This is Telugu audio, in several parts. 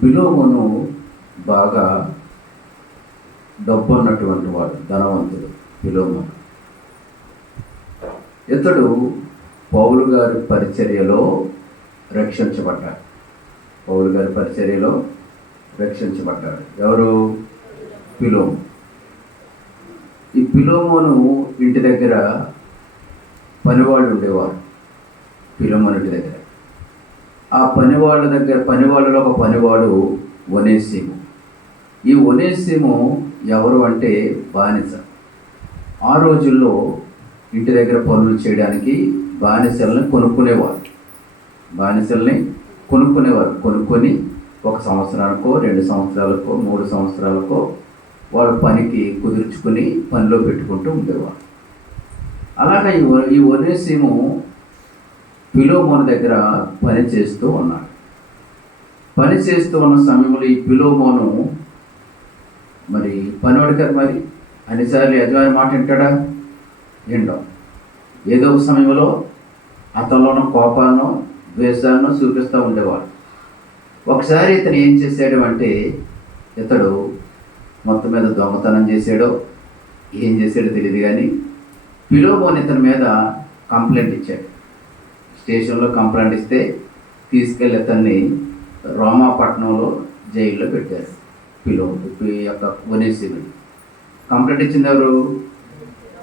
ఫిలోమోను బాగా డబ్బు ఉన్నటువంటి వాడు, ధనవంతుడు ఫిలోమోను. ఇతడు పౌలు గారి పరిచర్యలో రక్షించబడ్డాడు. పౌలు గారి పరిచర్యలో రక్షించబడ్డాడు. ఎవరు? ఫిలోమోను. ఈ ఫిలోమోను ఇంటి దగ్గర పనివాడు ఉండేవాడు. ఫిలోమోను ఇంటి దగ్గర ఆ పనివాళ్ళలో ఒక పనివాడు ఒనేసిము. ఈ ఒనేసిము ఎవరు అంటే బానిస. ఆ రోజుల్లో ఇంటి దగ్గర పనులు చేయడానికి బానిసల్ని కొనుక్కునేవారు. కొనుక్కొని 1 సంవత్సరానికో 2 సంవత్సరాలకో 3 సంవత్సరాలకో వాళ్ళు పనికి కుదుర్చుకుని పనిలో పెట్టుకుంటూ ఉండేవారు. అలాగే ఈ ఒనేసిము ఫిలోమోను దగ్గర పని చేస్తూ ఉన్నాడు. పని చేస్తూ ఉన్న సమయంలో ఈ ఫిలోమోను మరి పనివాడు కదా, మరి అన్నిసార్లు యజమాని మాట వింటాడా? వినడం. ఏదో ఒక సమయంలో అతనిలోనూ కోపాలను ద్వేషాలను చూపిస్తూ ఉండేవాడు. ఒకసారి ఇతను ఏం చేశాడు అంటే, ఇతడు మొత్తం మీద దొంగతనం చేశాడో ఏం చేశాడో తెలియదు, కానీ ఫిలోమోను ఇతని మీద కంప్లైంట్ ఇచ్చాడు. స్టేషన్లో కంప్లైంట్ ఇస్తే తీసుకెళ్ళి ఇతన్ని రోమాపట్నంలో జైల్లో పెట్టారు. ఒనేసిము కంప్లైంట్ ఇచ్చింది ఎవరు?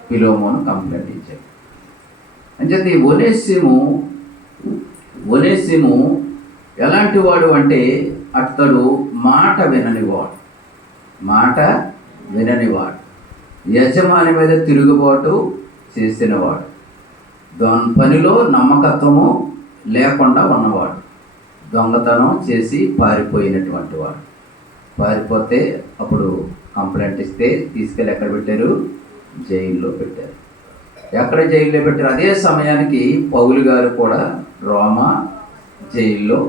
ఫిలోమోను కంప్లైంట్ ఇచ్చాడు. అంచేత ఈ ఒనేసిము ఎలాంటి వాడు అంటే, అతడు మాట విననివాడు, యజమాని మీద తిరుగుబాటు చేసినవాడు, దాని పనిలో నమ్మకత్వము లేకుండా ఉన్నవాడు, దొంగతనం చేసి పారిపోయినటువంటి వాడు. పారిపోతే అప్పుడు కంప్లైంట్ ఇస్తే తీసుకెళ్ళి ఎక్కడ పెట్టారు? జైల్లో పెట్టారు. ఎక్కడ జైల్లో పెట్టారు? అదే సమయానికి పౌలు గారు కూడా రోమా జైల్లో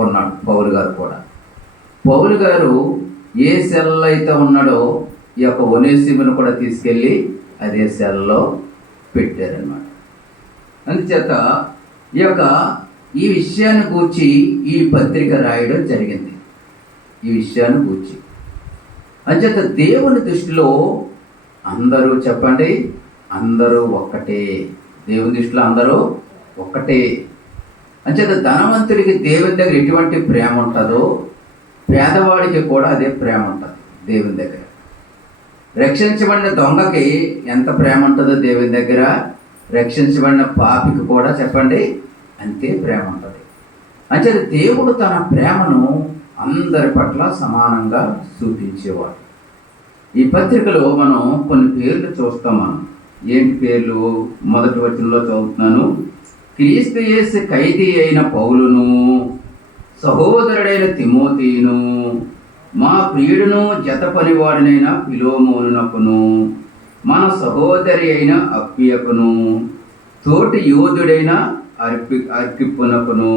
ఉన్నాడు. పౌలు గారు ఏ సెల్లో అయితే ఉన్నాడో ఈ యొక్క ఒనేసిమును కూడా తీసుకెళ్ళి అదే సెల్లో పెట్టారన్నమాట. అందుచేత ఈ విషయాన్ని గూర్చి ఈ పత్రిక రాయడం జరిగింది. ఈ విషయాన్ని గూర్చి అంచేత దేవుని దృష్టిలో అందరూ, చెప్పండి, అందరూ ఒక్కటే. దేవుని దృష్టిలో అందరూ ఒక్కటే. అంచేత ధనవంతుడికి దేవుని దగ్గర ఎటువంటి ప్రేమ ఉంటుందో పేదవాడికి కూడా అదే ప్రేమ ఉంటుంది దేవుని దగ్గర. రక్షించబడిన దొంగకి ఎంత ప్రేమ ఉంటుందో దేవుని దగ్గర, రక్షించబడిన పాపికి కూడా, చెప్పండి, అంతే ప్రేమ ఉంటుంది. అంచేత దేవుడు తన ప్రేమను అందరి పట్ల సమానంగా చూపించేవాడు. ఈ పత్రికలో మనం కొన్ని పేర్లు చూస్తాం. ఏంటి పేర్లు? మొదటి వచనంలో చదువుతున్నాను. క్రీస్తు యేసు ఖైదీ అయిన పౌలును, సహోదరుడైన తిమోతిను, మా ప్రియుడును జత పనివాడినైన ఫిలోమోనునకును, మన సహోదరి అయిన అప్పియకును, తోటి యోధుడైన అర్కిప్పునకును,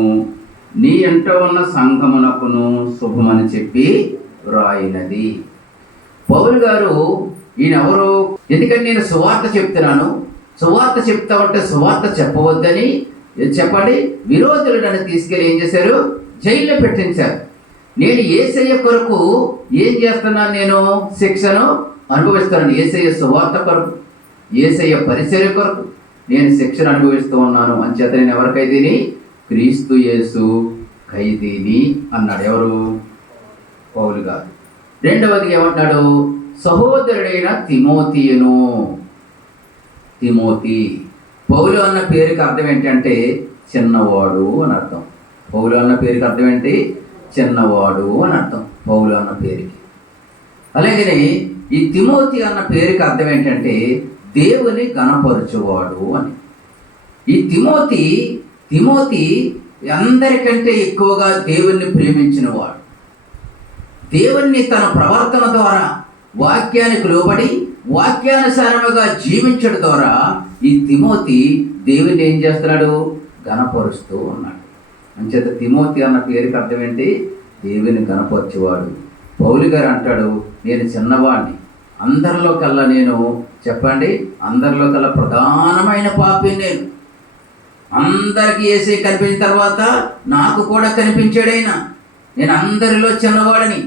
నీ ఎంట ఉన్న సంఘమునకును శుభమని చెప్పి వ్రాయినది. పౌలు గారు ఈయన ఎవరు? ఎందుకంటే నేను సువార్త చెప్తున్నాను, సువార్త చెప్తా ఉంటే సువార్త చెప్పవద్దని చెప్పండి విరోధులు నన్ను తీసుకెళ్ళి ఏం చేశారు? జైల్లో పెట్టించారు. నేను యేసయ్య కొరకు ఏం చేస్తున్నాను? నేను శిక్షను అనుభవిస్తున్నాను. యేసయ్య సువార్త కొరకు, యేసయ్య పరిచర్య కొరకు నేను శిక్షను అనుభవిస్తూ ఉన్నాను. అంచేత నేను ఎవరి ఖైదీని? క్రీస్తు యేసు ఖైదీని అన్నాడు. ఎవరు? పౌలు గారు. రెండవది ఏమంటున్నాడు? సహోదరుడైన తిమోతియును. తిమోతి, పౌలు అన్న పేరుకి అర్థం ఏంటంటే చిన్నవాడు అని అర్థం. పౌలు అన్న పేరుకి అర్థం ఏంటి? చిన్నవాడు అని అర్థం పౌలు అన్న పేరుకి. అలాగనే ఈ తిమోతి అన్న పేరుకి అర్థం ఏంటంటే దేవుని ఘనపరచువాడు అని. ఈ తిమోతి అందరికంటే ఎక్కువగా దేవుణ్ణి ప్రేమించినవాడు. దేవుణ్ణి తన ప్రవర్తన ద్వారా, వాక్యానికి లోబడి వాక్యానుసారముగా జీవించడం ద్వారా ఈ తిమోతి దేవుణ్ణి ఏం చేస్తున్నాడు? ఘనపరుస్తూ ఉన్నాడు. అంచేత తిమోతి అన్న పేరుకి అర్థం ఏంటి? దేవుని ఘనపరచువాడు. పౌలు గారు అంటాడు, నేను చిన్నవాడిని, అందరిలో కల్లా నేను, చెప్పండి, అందరిలో కల్లా ప్రధానమైన పాపి నేను. అందరికీ యేసే కనిపించిన తర్వాత నాకు కూడా కనిపించాడైనా. నేను అందరిలో చిన్నవాడిని,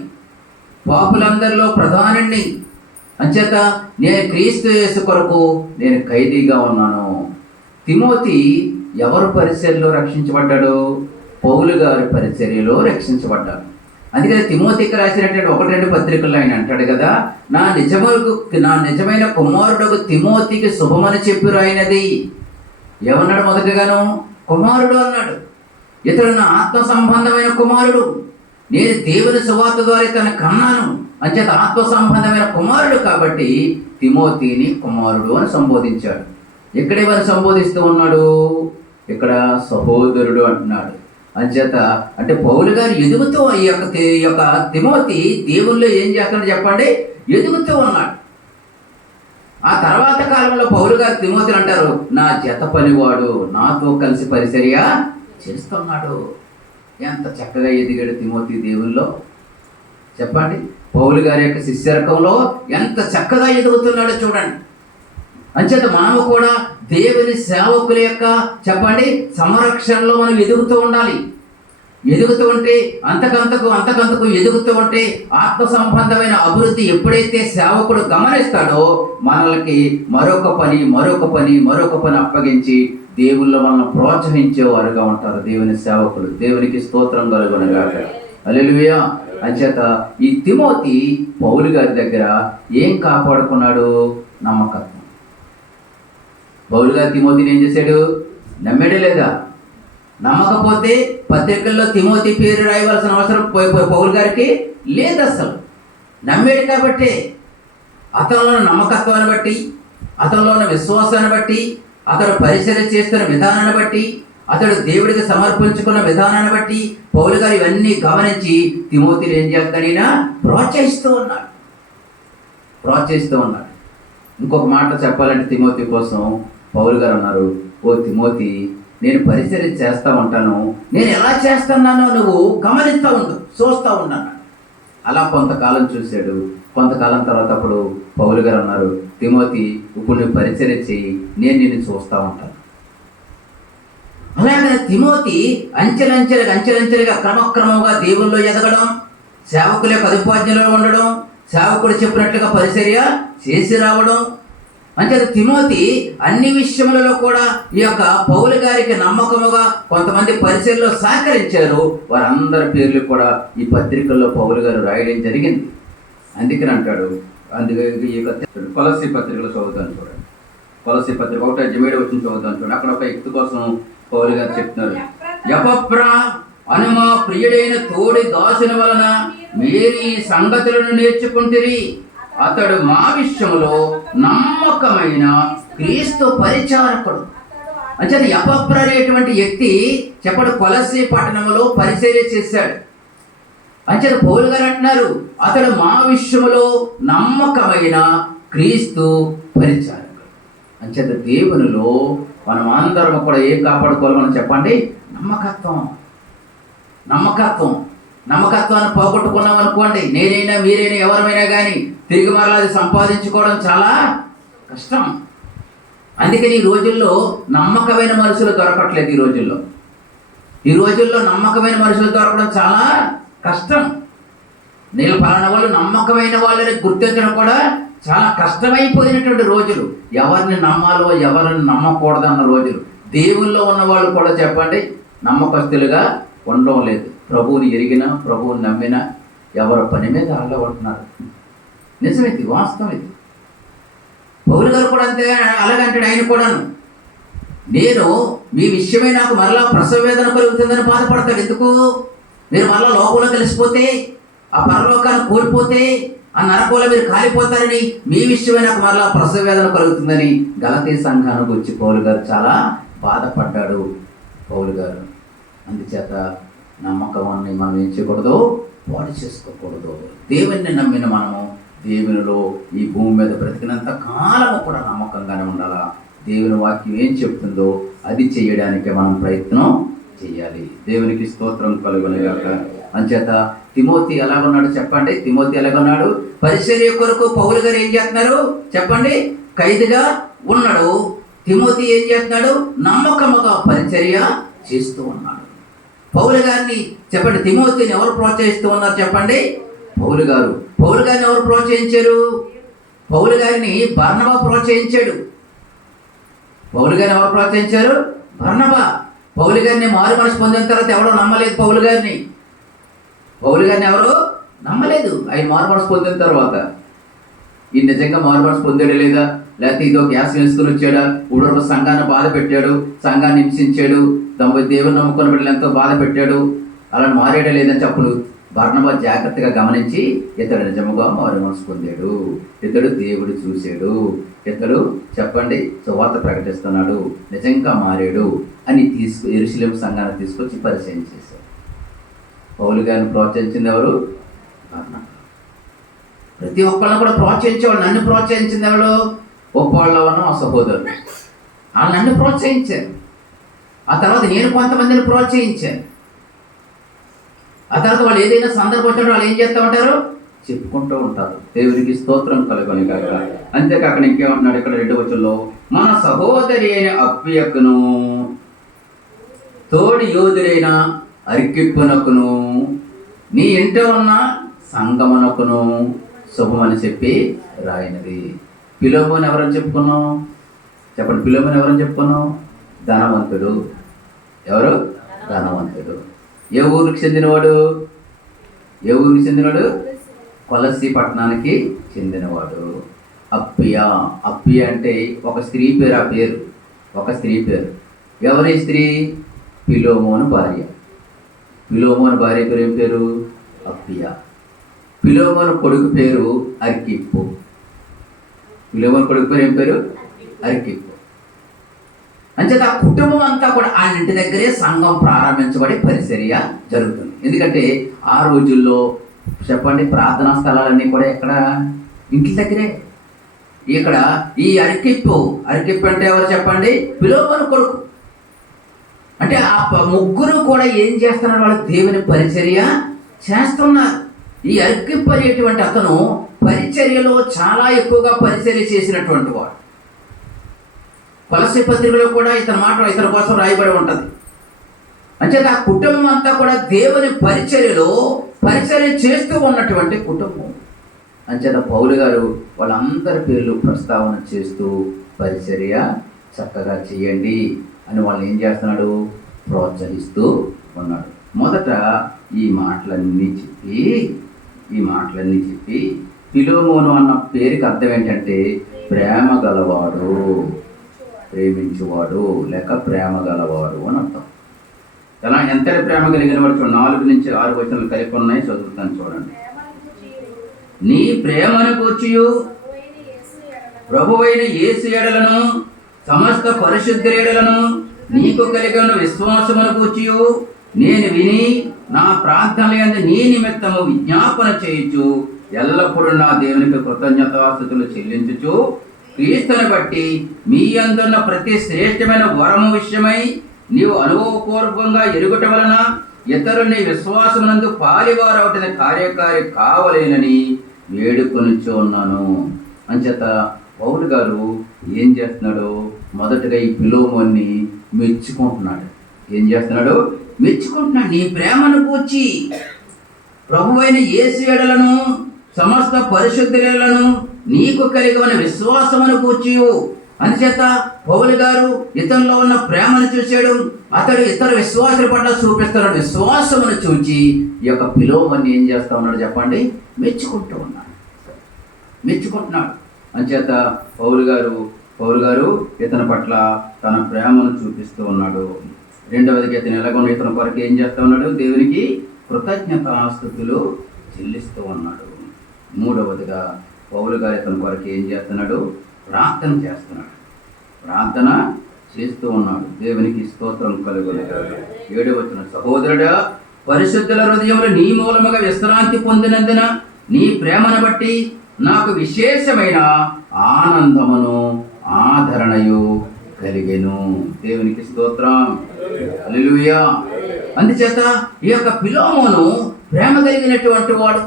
పాపులందరిలో ప్రధానిని. అంచేత నేను క్రీస్తు యేసు కొరకు నేను ఖైదీగా ఉన్నాను. తిమోతి ఎవరు పరిచర్యలో రక్షించబడ్డాడు? పౌలు గారి పరిచర్యలో రక్షించబడ్డాడు. అందుకని తిమోతికి రాసినటువంటి 1-2 పత్రికల్లో ఆయన అంటాడు కదా, నా నిజమైన కుమారుడు తిమోతికి శుభమని చెప్పి రాయినది. ఏమన్నాడు? మొదటగాను కుమారుడు అన్నాడు. ఇతడు నా ఆత్మ సంబంధమైన కుమారుడు, నేను దేవుని సువార్త ద్వారా తన కన్నాను. అంచేత ఆత్మ సంబంధమైన కుమారుడు కాబట్టి తిమోతిని కుమారుడు అని సంబోధించాడు. ఎక్కడే వారు సంబోధిస్తూ ఉన్నాడు? ఇక్కడ సహోదరుడు అంటున్నాడు. అంచేత అంటే పౌలు గారు ఎదుగుతూ ఈ యొక్క తిమోతి దేవుల్లో ఏం చేస్తాడు చెప్పండి? ఎదుగుతూ ఉన్నాడు. ఆ తర్వాత కాలంలో పౌలు గారు తిమోతిని అంటారు, నా జత పనివాడు, నాతో కలిసి పరిచర్య చేస్తున్నాడు. ఎంత చక్కగా ఎదిగాడు తిమోతి దేవుల్లో చెప్పండి. పౌలు గారి యొక్క శిష్యరకంలో ఎంత చక్కగా ఎదుగుతున్నాడో చూడండి. అంచేత మనము కూడా దేవుని సేవకుల యొక్క చెప్పండి సంరక్షణలో మనం ఎదుగుతూ ఉండాలి. ఎదుగుతూ ఉంటే అంతకంతకు ఎదుగుతూ ఉంటే ఆత్మ సంబంధమైన అభివృద్ధి ఎప్పుడైతే సేవకుడు గమనిస్తాడో మనల్కి మరొక పని అప్పగించి దేవుళ్ళో మనం ప్రోత్సహించేవారుగా ఉంటారు దేవుని సేవకులు. దేవునికి స్తోత్రం కలుగునుగాక. హల్లెలూయా. అంచేత ఈ తిమోతి పౌలు గారి దగ్గర ఏం కాపాడుకున్నాడు? నమ్మకత్వం. పౌలు గారు తిమోతిని ఏం చేశాడు? నమ్మాడే లేదా? నమ్మకపోతే పత్రికల్లో తిమోతి పేరు రాయవలసిన అవసరం పౌలు గారికి లేదు. అసలు నమ్మాడు కాబట్టి అతనిలో నమ్మకత్వాన్ని బట్టి, అతనిలో ఉన్న విశ్వాసాన్ని బట్టి, అతడు పరిచర్య చేస్తున్న విధానాన్ని బట్టి, అతడు దేవుడికి సమర్పించుకున్న విధానాన్ని బట్టి పౌలు గారు ఇవన్నీ గమనించి తిమోతిని ఏం చేస్తాడైనా ప్రోత్సహిస్తూ ఉన్నాడు. ఇంకొక మాట చెప్పాలంటే తిమోతి కోసం పౌలు గారు అన్నారు, ఓ తిమోతి, నేను పరిచర్య చేస్తూ ఉంటాను, నేను ఎలా చేస్తున్నానో నువ్వు గమనిస్తూ ఉండు, చూస్తూ ఉన్నాను. అలా కొంతకాలం చూశాడు. కొంతకాలం తర్వాత అప్పుడు పౌలు గారు అన్నారు, తిమోతి, ఇప్పుడు నువ్వు పరిచర్య చేయి, నేను నిన్ను చూస్తూ ఉంటాను. అలాగే తిమోతి అంచెలంచెలుగా క్రమక్రమంగా దేవుల్లో ఎదగడం, సేవకుల యొక్క అదుపాజ్ఞలో ఉండడం, సేవకుడు చెప్పినట్లుగా పరిచర్య చేసి రావడం. అంటే తిమోతి అన్ని విషయములలో కూడా ఈ యొక్క పౌలు గారికి నమ్మకముగా కొంతమంది పరిచర్యలో సహకరించారు. వారందరి పేర్లు కూడా ఈ పత్రికల్లో పౌలు గారు రాయడం జరిగింది. అందుకని అంటాడు, అందుకే ఈ కొలస్సీ పత్రికలో చదువుతాను చూడండి. కొలస్సీ పత్రిక 1:7 చదువుతాను చూడండి. అక్కడ ఒక వ్యక్తి కోసం పౌలు గారు చెప్తున్నారు, ఎపఫ్రా అను మా ప్రియుడైన తోడి దాసుని వలన మీరు ఈ సంగతులను నేర్చుకుంటురి. అతడు మా విషయంలో నమ్మకమైన క్రీస్తు పరిచారకుడు. అంటే ఎపఫ్రా అనేటువంటి వ్యక్తి చెప్పడు కొలస్సీ పట్టణంలో పరిచర్య చేశాడు. అంటే పౌలు గారు అంటున్నారు, అతడు మా విషయంలో నమ్మకమైన క్రీస్తు పరిచారకుడు. అంచేత దేవునిలో మనం అందరం కూడా ఏం కాపాడుకోవాలి? మనం చెప్పండి, నమ్మకత్వాన్ని పోగొట్టుకున్నాం అనుకోండి, నేనైనా మీరైనా ఎవరైనా కానీ తిరిగి మరలా అది సంపాదించుకోవడం చాలా కష్టం. అందుకని ఈ రోజుల్లో నమ్మకమైన మనుషులు దొరకట్లేదు. ఈ రోజుల్లో నమ్మకమైన మనుషులు దొరకడం చాలా కష్టం. నేను పలానా వాళ్ళు నమ్మకమైన వాళ్ళని గుర్తించడం కూడా చాలా కష్టమైపోయినటువంటి రోజులు. ఎవరిని నమ్మాలో ఎవరిని నమ్మకూడదన్న రోజులు. దేవుల్లో ఉన్న వాళ్ళు కూడా చెప్పండి నమ్మకస్తులుగా ఉండడం లేదు. ప్రభువుని ఎరిగినా, ప్రభువుని నమ్మినా ఎవరి పని మీద అల్లబడుతున్నారు. నిజమైంది, వాస్తవం ఇది. పౌలు గారు కూడా అంతే, అలాగంటాడు ఆయన కూడాను. నేను మీ విషయమై నాకు మరలా ప్రసవ వేదన కలుగుతుందని బాధపడతాడు. ఎందుకు? మీరు మరలా లోకంలో కలిసిపోతే, ఆ పరలోకాన్ని కోల్పోతే, ఆ నరకంలో మీరు కాలిపోతారని మీ విషయమై నాకు మరలా ప్రసవ వేదన కలుగుతుందని గలతీ సంఘానికి వచ్చి పౌలు గారు చాలా బాధపడ్డాడు. పౌలు గారు అందుచేత నమ్మకాన్ని మనం ఏం చేయకూడదు? పాడు చేసుకోకూడదు. దేవుణ్ణి నమ్మిన మనము దేవునిలో ఈ భూమి మీద బ్రతికినంత కాలము కూడా నమ్మకంగానే ఉండాలా. దేవుని వాక్యం ఏం చెప్తుందో అది చేయడానికే మనం ప్రయత్నం చేయాలి. దేవునికి స్తోత్రం కలుగునుగాక. అంచేత తిమోతి ఎలాగున్నాడు చెప్పండి? తిమోతి ఎలాగున్నాడు? పరిచర్య కొరకు పౌలు గారు ఏం చేస్తున్నారు చెప్పండి? ఖైదుగా ఉన్నాడు. తిమోతి ఏం చేస్తున్నాడు? నమ్మకముగా పరిచర్య చేస్తూ ఉన్నాడు. పౌలు గారిని చెప్పండి, తిమోతిని ఎవరు ప్రోత్సహిస్తూ ఉన్నారు చెప్పండి? పౌలు గారు. పౌలు గారిని ఎవరు ప్రోత్సహించారు? పౌలు గారిని బర్నబా ప్రోత్సహించాడు. పౌలు గారిని ఎవరు ప్రోత్సహించారు? బర్నబా. పౌలు గారిని మారు మనసు పొందిన తర్వాత ఎవరో నమ్మలేదు పౌలు గారిని. పౌలు గారిని ఎవరు నమ్మలేదు. ఆయన మారు మనసు పొందిన తర్వాత ఈ నిజంగా మారు మనసు పొందాడా లేదా, లేకపోతే ఇదో గ్యాస్ వేసుకుని వచ్చాడా, ఊడో సంఘాన్ని బాధ పెట్టాడు, సంఘాన్ని హింసించాడు, దేవుని నమ్ముకున్న బిడ్డలు ఎంతో బాధ పెట్టాడు, అలా మారాడా లేదని చెప్పుడు బర్నబా జాగ్రత్తగా గమనించి ఇతడు నిజముగా మారు మనసు పొందాడు, ఇతడు దేవుడు చూశాడు, ఇతడు చెప్పండి సువార్త ప్రకటిస్తున్నాడు, నిజంగా మారాడు అని యెరూషలేము సంఘాన్ని తీసుకొచ్చి పరిచయం చేశాడు. పౌలు గారిని ప్రోత్సహించింది ఎవరు? బర్నబా. ప్రతి ఒక్కళ్ళని కూడా ప్రోత్సహించేవాడు. నన్ను ప్రోత్సహించింది ఎవరు? ఒప్పాళ్ళలో ఉన్న మా సహోదరుడు. వాళ్ళు నన్ను ప్రోత్సహించారు. ఆ తర్వాత నేను కొంతమందిని ప్రోత్సహించాను. ఆ తర్వాత వాళ్ళు ఏదైనా సందర్భం వచ్చినప్పుడు వాళ్ళు ఏం చేస్తూ ఉంటారు? చెప్పుకుంటూ ఉంటారు. దేవునికి స్తోత్రం కలుగుని కాక. అంతేకాక ఇంకేమంటున్నాడు ఇక్కడ 2వ వచనంలో, మన సహోదరి అయిన అప్పియకును తోడి యోధుడైన అర్కిప్పునకును నీ ఇంట ఉన్న సంగమునకును శుభమని చెప్పి రాయినది. పిలోమోని ఎవరని చెప్పుకున్నాం చెప్పండి? పిలోమోని ఎవరని చెప్పుకున్నాం? ధనవంతుడు. ఎవరు? ధనవంతుడు. ఏ ఊరికి చెందినవాడు? ఏ ఊరికి చెందినవాడు? కొలసి పట్టణానికి చెందినవాడు. అప్పియా. అప్పియా అంటే ఒక స్త్రీ పేరు. ఆ పేరు ఒక స్త్రీ పేరు. ఎవరి స్త్రీ? పిలోమోను భార్య. పిలోమోను భార్య పేరు ఏం పేరు? అప్పియా. పిలోమోను కొడుకు పేరు అర్కిప్పు. పిలోమోను కొడుకు పేరు ఏం పేరు? అర్కిప్పు. అంచేత ఆ కుటుంబం అంతా కూడా ఆ ఇంటి దగ్గరే సంఘం ప్రారంభించబడి పరిచర్య జరుగుతుంది. ఎందుకంటే ఆ రోజుల్లో చెప్పండి ప్రార్థనా స్థలాలన్నీ కూడా ఎక్కడ? ఇంటి దగ్గరే. ఇక్కడ ఈ అర్కిప్పు అంటే ఎవరు చెప్పండి? పిలోమోను కొడుకు. అంటే ఆ ముగ్గురు కూడా ఏం చేస్తున్నారు? వాళ్ళు దేవుని పరిచర్య చేస్తున్నారు. ఈ అర్కిప్పు అనేటువంటి అతను పరిచర్యలో చాలా ఎక్కువగా పరిచర్య చేసినటువంటి వాడు. కొలస్సీ పత్రికలో కూడా ఇతని మాట ఇతని కోసం రాయబడి ఉంటుంది. అంచేత ఆ కుటుంబం అంతా కూడా దేవుని పరిచర్య చేస్తూ ఉన్నటువంటి కుటుంబం. అంచేత పౌలు గారు వాళ్ళందరి పేర్లు ప్రస్తావన చేస్తూ పరిచర్య చక్కగా చేయండి అని వాళ్ళు ఏం చేస్తున్నాడు? ప్రోత్సహిస్తూ ఉన్నాడు. మొదట ఈ మాటలన్నీ చెప్పి పిలోమోను అన్న పేరుకి అర్థం ఏంటంటే ప్రేమ గలవాడు, ప్రేమించువాడు లేక ప్రేమ గలవాడు అని అర్థం. ఎలా ఎంతటి ప్రేమ కలిగిన వాడు? 4 నుంచి 6 వచనాలు కలిపి ఉన్నాయి, చదువుతాను చూడండి. నీ ప్రేమను కూర్చియు ప్రభువైన యేసు ఎడలను సమస్త పరిశుద్ధ ఎడలను నీకు కలిగిన విశ్వాసమును కూర్చియు నేను విని నా ప్రార్థనలందు నీ నిమిత్తము విజ్ఞాపన చేయుచు ఎల్లప్పుడూ నా దేవునికి కృతజ్ఞతాస్తుతులు చెల్లించుచు క్రీస్తుని బట్టి మీ అందున్న ప్రతి శ్రేష్టమైన వరము విషయమై నీవు అనుభవపూర్వకంగా ఎరుగుట వలన ఇతరుని విశ్వాసమునందు పాలివారవుటని కార్యకారి కావలేనని వేడుకొనిచ్చు ఉన్నాను. అంచేత పౌలు గారు ఏం చేస్తున్నాడు? మొదటగా ఈ పిలోమోన్ని మెచ్చుకుంటున్నాడు. ఏం చేస్తున్నాడు? మెచ్చుకుంటున్నాడు. నీ ప్రేమను కూర్చి ప్రభువైన యేసు ఎడలను సమస్త పరిశుద్ధులను నీకు కలిగిన విశ్వాసమును కూర్చియు. అందుచేత పౌలు గారు ఇతనిలో ఉన్న ప్రేమను చూశాడు. అతడు ఇతర విశ్వాసుల పట్ల చూపిస్తున్నాడు. విశ్వాసమును చూచి ఈ యొక్క పిలోమోన్ని ఏం చేస్తా ఉన్నాడు చెప్పండి? మెచ్చుకుంటున్నాడు. అంచేత పౌలు గారు ఇతని పట్ల తన ప్రేమను చూపిస్తూ ఉన్నాడు. రెండవదిగా ఇతను ఎలాగొన్న ఇతని కొరకు ఏం చేస్తూ ఉన్నాడు? దేవునికి కృతజ్ఞతాస్తుతులు చెల్లిస్తూ ఉన్నాడు. మూడవదిగా పౌలు గారు ఇతని కొరకు ఏం చేస్తున్నాడు? ప్రార్థన చేస్తూ ఉన్నాడు. దేవునికి స్తోత్రం కలుగునుగాక. 7వ వచనం, సహోదరుడా పరిశుద్ధుల హృదయములు నీ మూలముగా విశ్రాంతి పొందినందున నీ ప్రేమను బట్టి నాకు విశేషమైన ఆనందమును ఆదరణయు కలిగెను. దేవునికి స్తోత్రం. హల్లెలూయా. అందుచేత ఈ యొక్క పిలోమోను ప్రేమ కలిగినటువంటి వాడు.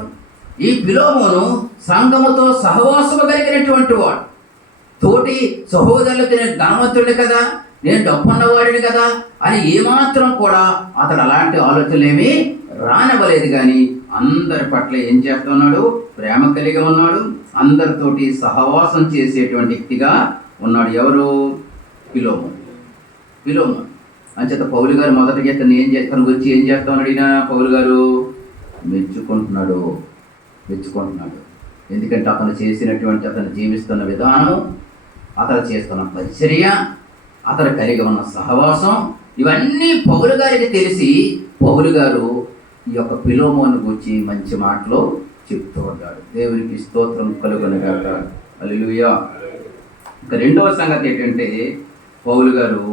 ఈ పిలోమోను సంఘముతో సహవాసము కలిగినటువంటి వాడు. తోటి సహోదరులు ధనవంతుడు కదా, నేను డబ్బున్నవాడిని కదా అని ఏమాత్రం కూడా అతడు అలాంటి ఆలోచనలు ఏమీ రానివ్వలేదు. కానీ అందరి పట్ల ఏం చేస్తున్నాడు? ప్రేమ కలిగి ఉన్నాడు. అందరితోటి సహవాసం చేసేటువంటి వ్యక్తిగా ఉన్నాడు. ఎవరు? ఫిలోమోను. అంచేత పౌలు గారు మొదటిగా తన గురించి ఏం చేస్తా ఉన్నాడు? ఈయన పౌలు గారు మెచ్చుకుంటున్నాడు. ఎందుకంటే అతను చేసినటువంటి, అతను జీవిస్తున్న విధానం, అతను చేస్తున్న పరిచర్య, అతను కలిగి ఉన్న సహవాసం, ఇవన్నీ పౌలు గారికి తెలిసి పౌలు గారు ఈ యొక్క ఫిలోమోను గురించి మంచి మాటలు చెప్తూ ఉంటాడు. దేవునికి స్తోత్రం కలుగునుగాక. హల్లెలూయా. ఇక రెండవ సంగతి ఏంటంటే, పౌలు గారు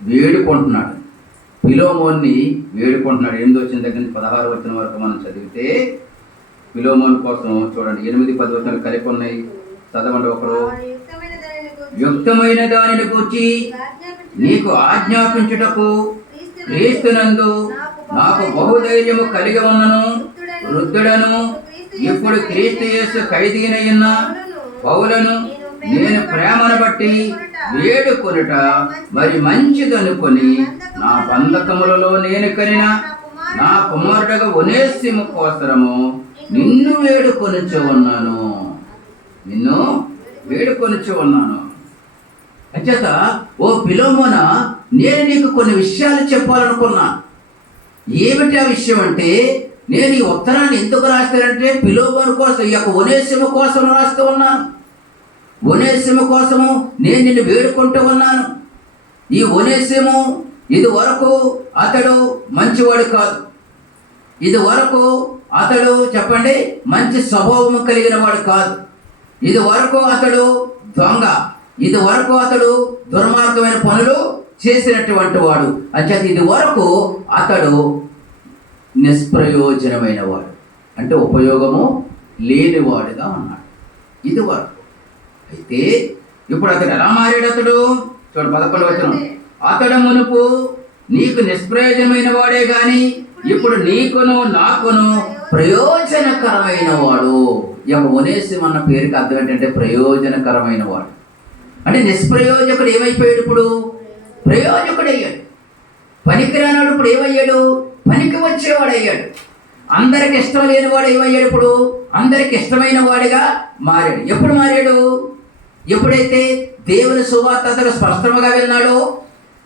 వేడుకుంటున్నాడు, ఫిలోమోన్ని వేడుకుంటున్నాడు. 8వ వచనం దగ్గర నుంచి 16వ వచనం వరకు మనం చదివితే ఫిలోమోను కోసం చూడండి, 8, 10 వచనాలు కలిపి ఉన్నాయి. చదవండి. ఒకరు యుక్తమైన దానిని గూర్చి నీకు ఆజ్ఞాపించుటకు క్రీస్తునందు నాకు బహుధైర్యము కలిగి ఉన్నను, వృద్ధుడను, ఇప్పుడు క్రీస్తు యేసు ఖైదీనైన పౌలను నేను ప్రేమను బట్టి వేడుకొనుట మరి మంచిదనుకొని నా బంధకములలో నేను కనిన నా కుమారుడగా ఒనేసిము కోసరము నిన్ను వేడుకొనుచు ఉన్నాను. అంచేత ఓ ఫిలోమోన, నేను నీకు కొన్ని విషయాలు చెప్పాలనుకున్నాను. ఏమిటి ఆ విషయం అంటే, నేను ఈ ఉత్తరాన్ని ఎందుకు రాస్తానంటే ఫిలోమోను కోసం, ఈ యొక్క ఒనేసిము కోసం రాస్తూ ఉన్నాను. ఒనేసిము కోసము నేను నిన్ను వేడుకుంటూ ఉన్నాను. ఈ ఒనేసిము ఇది వరకు అతడు మంచివాడు కాదు. ఇది వరకు అతడు చెప్పండి మంచి స్వభావం కలిగిన వాడు కాదు. ఇది వరకు అతడు దొంగ. ఇది వరకు అతడు దుర్మార్గమైన పనులు చేసినటువంటి వాడు. అంచేత ఇది వరకు అతడు నిష్ప్రయోజనమైన వాడు, అంటే ఉపయోగము లేనివాడుగా ఉన్నాడు ఇది వరకు. అయితే ఇప్పుడు అతడు ఎలా మారాడు? అతడు చూడు 11వ వచనం, అతడు మునుపు నీకు నిష్ప్రయోజనమైన వాడే గాని ఇప్పుడు నీకును నాకును ప్రయోజనకరమైన వాడు. ఈ యొక్క ఒనేసిము అన్న పేరుకి అర్థం ఏంటంటే ప్రయోజనకరమైన వాడు. అంటే నిష్ప్రయోజకుడు ఏమైపోయాడు? ఇప్పుడు ప్రయోజకుడు అయ్యాడు. పనికిరానాడు ఇప్పుడు ఏమయ్యాడు? పనికి వచ్చేవాడు అయ్యాడు. అందరికి ఇష్టం లేనివాడు ఏమయ్యాడు? ఇప్పుడు అందరికి ఇష్టమైన వాడిగా మారాడు. ఎప్పుడు మారాడు? ఎప్పుడైతే దేవుని సువార్త అతడు స్పష్టంగా విన్నాడో,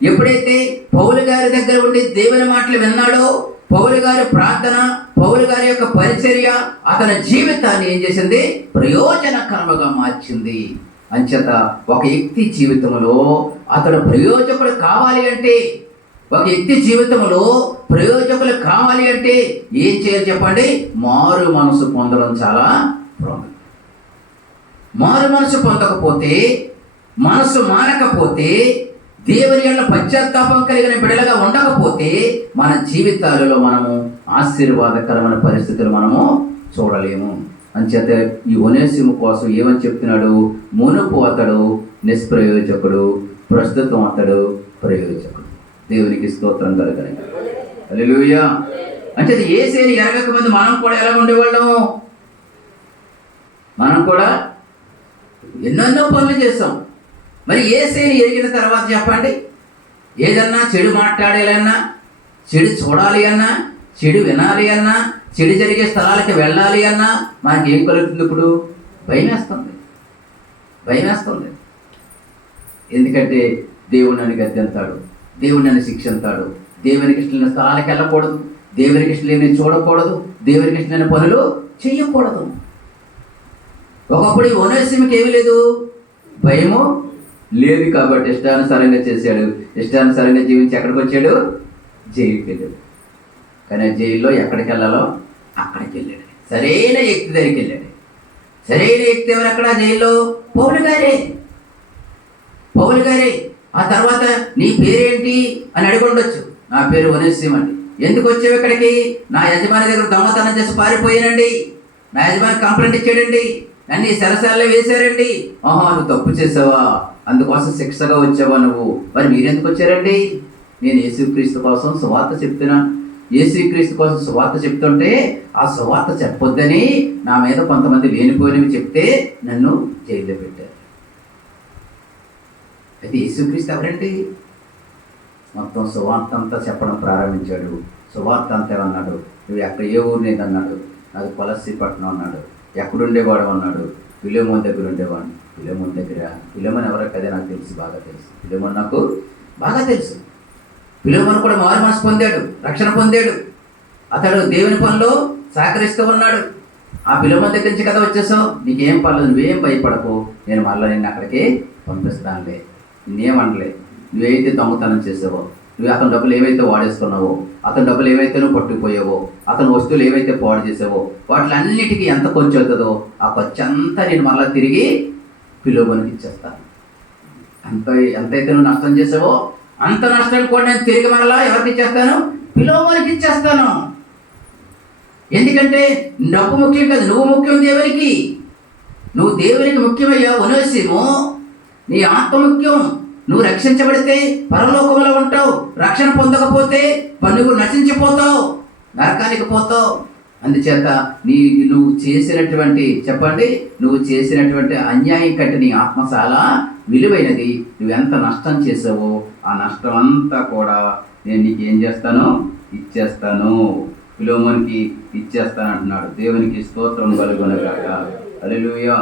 ఎప్పుడైతే పౌలు గారి దగ్గర ఉండి దేవుని మాటలు విన్నాడో, పౌలు గారి ప్రార్థన, పౌలు గారి యొక్క పరిచర్య అతని జీవితాన్ని ఏం చేసింది? ప్రయోజనకరముగా మార్చింది. అంచేత ఒక వ్యక్తి జీవితంలో అతడు ప్రయోజకుడు కావాలి అంటే, ఒక వ్యక్తి జీవితంలో ప్రయోజకులు కావాలి అంటే ఏం చేయాలి చెప్పండి? మారు మనసు పొందడం చాలా ప్రాముఖ్యం. మారు మనసు పొందకపోతే, మనసు మారకపోతే, దేవుని యొక్క పశ్చాత్తాపం కలిగిన బిడ్డలుగా ఉండకపోతే మన జీవితాలలో మనము ఆశీర్వాదకరమైన పరిస్థితులు మనము చూడలేము. అంచేత ఈ ఒనేసిము కోసం ఏమని చెప్తున్నాడు? మునుపు అతడు నిష్ప్రయోజకుడు, ప్రస్తుతం అతడు ప్రయోజకుడు. దేవునికి స్తోత్రం కలుగును. హల్లెలూయా. అంచేత యేసుని ఎరగక ముందు మనం కూడా ఎలా ఉండేవాళ్ళం? మనం కూడా ఎన్నెన్నో పనులు చేస్తాం. మరి యేసుని ఎరిగిన తర్వాత చెప్పండి, ఏదన్నా చెడు మాట్లాడాలన్నా, చెడు చూడాలి అన్నా, చెడు వినాలి అన్నా, చెడు జరిగే స్థలాలకి వెళ్ళాలి అన్నా మనకి ఏం కలుగుతుంది? ఇప్పుడు భయం వేస్తుంది. ఎందుకంటే దేవుడు నన్ను గద్దెంతాడు, దేవుడు నన్ను శిక్షిస్తాడు, దేవునికి ఇష్టమైన స్థలాలకు వెళ్ళకూడదు, దేవునికి ఇష్టం లేని చూడకూడదు, దేవునికి ఇష్టమైన పనులు చెయ్యకూడదు. ఒకప్పుడు ఈ ఒనేసిముకి ఏమీ లేదు, భయము లేదు. కాబట్టి ఇష్టానుసారంగా చేశాడు, ఇష్టానుసారంగా జీవించి ఎక్కడికి వచ్చాడు? జైలుకి వెళ్ళాడు. కానీ జైల్లో ఎక్కడికి వెళ్ళాలో అక్కడికి వెళ్ళాడు. సరైన వ్యక్తి దగ్గరికి వెళ్ళాడు. సరైన వ్యక్తి ఎవరు అక్కడ జైల్లో? పౌలు గారే. ఆ తర్వాత నీ పేరేంటి అని అడుగుండొచ్చు. నా పేరు ఒనేసిము అండి. ఎందుకు వచ్చావు ఇక్కడికి? నా యజమాని దగ్గర దొంగతనం చేసి పారిపోయానండి, నా యజమాని కంప్లైంట్ ఇచ్చాడండి, నన్ను ఈ సరసాల్లో వేశారండి. నువ్వు తప్పు చేసావా, అందుకోసం శిక్షగా వచ్చావా నువ్వు? మరి మీరెందుకు వచ్చారండి? నేను యేసుక్రీస్తు కోసం సువార్త చెప్తున్నాను. యేసుక్రీస్తు కోసం సువార్త చెప్తుంటే ఆ సువార్త చెప్పొద్దని నా మీద కొంతమంది లేనిపోయినవి చెప్తే నన్ను జైల్లో పెట్టారు. అయితే యేసుక్రీస్తు ఎవరండి? మొత్తం సువార్త అంతా చెప్పడం ప్రారంభించాడు. సువార్త అంతా అన్నాడు. నువ్వు ఎక్కడ ఏ ఊరు నీది అన్నాడు. నాది కొలస్సీ పట్టణం అన్నాడు. ఎక్కడుండేవాడు అన్నాడు. ఫిలెమోను దగ్గర ఉండేవాడు. ఫిలెమోను దగ్గర, ఫిలెమోను ఎవరో కదే నాకు తెలుసు, బాగా తెలుసు. ఫిలెమోను నాకు బాగా తెలుసు. ఫిలెమోను కూడా మారు మనసు పొందాడు, రక్షణ పొందాడు. అతడు దేవుని పనిలో సహకరిస్తూ ఉన్నాడు. ఆ ఫిలెమోను దగ్గర నుంచి కదా వచ్చేసావు, నీకేం పర్లేదు, నువ్వేం భయపడకు, నేను మళ్ళీ నిన్ను అక్కడికి పంపిస్తానులే, నిన్నేమనలే. నువ్వేమైతే దొంగతనం చేసావో, నువ్వు అతని డబ్బులు ఏవైతే వాడేసుకున్నావో, అతని డబ్బులు ఏవైతే నువ్వు పట్టుకుపోయావో, అతని వస్తువులు ఏవైతే పాడు చేసావో, వాటిలన్నిటికీ ఎంత ఖర్చు అవుతుందో ఆ ఖర్చు అంతా నేను మళ్ళీ తిరిగి ఫిలెమోనుకి ఇచ్చేస్తాను. ఎంతైతే నువ్వు నష్టం చేసావో అంత నష్టాలు కూడా నేను తిరిగి మరలా ఎవరికి ఇచ్చేస్తాను? ఫిలెమోనుకి ఇచ్చేస్తాను. ఎందుకంటే డబ్బు ముఖ్యం కాదు, నువ్వు ముఖ్యం దేవునికి. నువ్వు దేవునికి ముఖ్యమయ్యా ఒనేసిము. నీ ఆత్మ ముఖ్యం. నువ్వు రక్షించబడితే పరలోకంలో ఉంటావు, రక్షణ పొందకపోతే నువ్వు నశించిపోతావు, నరకానికి పోతావు. అందుచేత నువ్వు చేసినటువంటి, చెప్పండి, నువ్వు చేసినటువంటి అన్యాయం కంటే నీ ఆత్మ చాలా విలువైనది. నువ్వు ఎంత నష్టం చేసావో ఆ నష్టం అంతా కూడా నేను నీకు ఏం చేస్తాను? ఇచ్చేస్తాను. ఫిలెమోనుకి ఇచ్చేస్తాను అంటున్నాడు. దేవునికి స్తోత్రం కలుగునుగాక. హల్లెలూయా.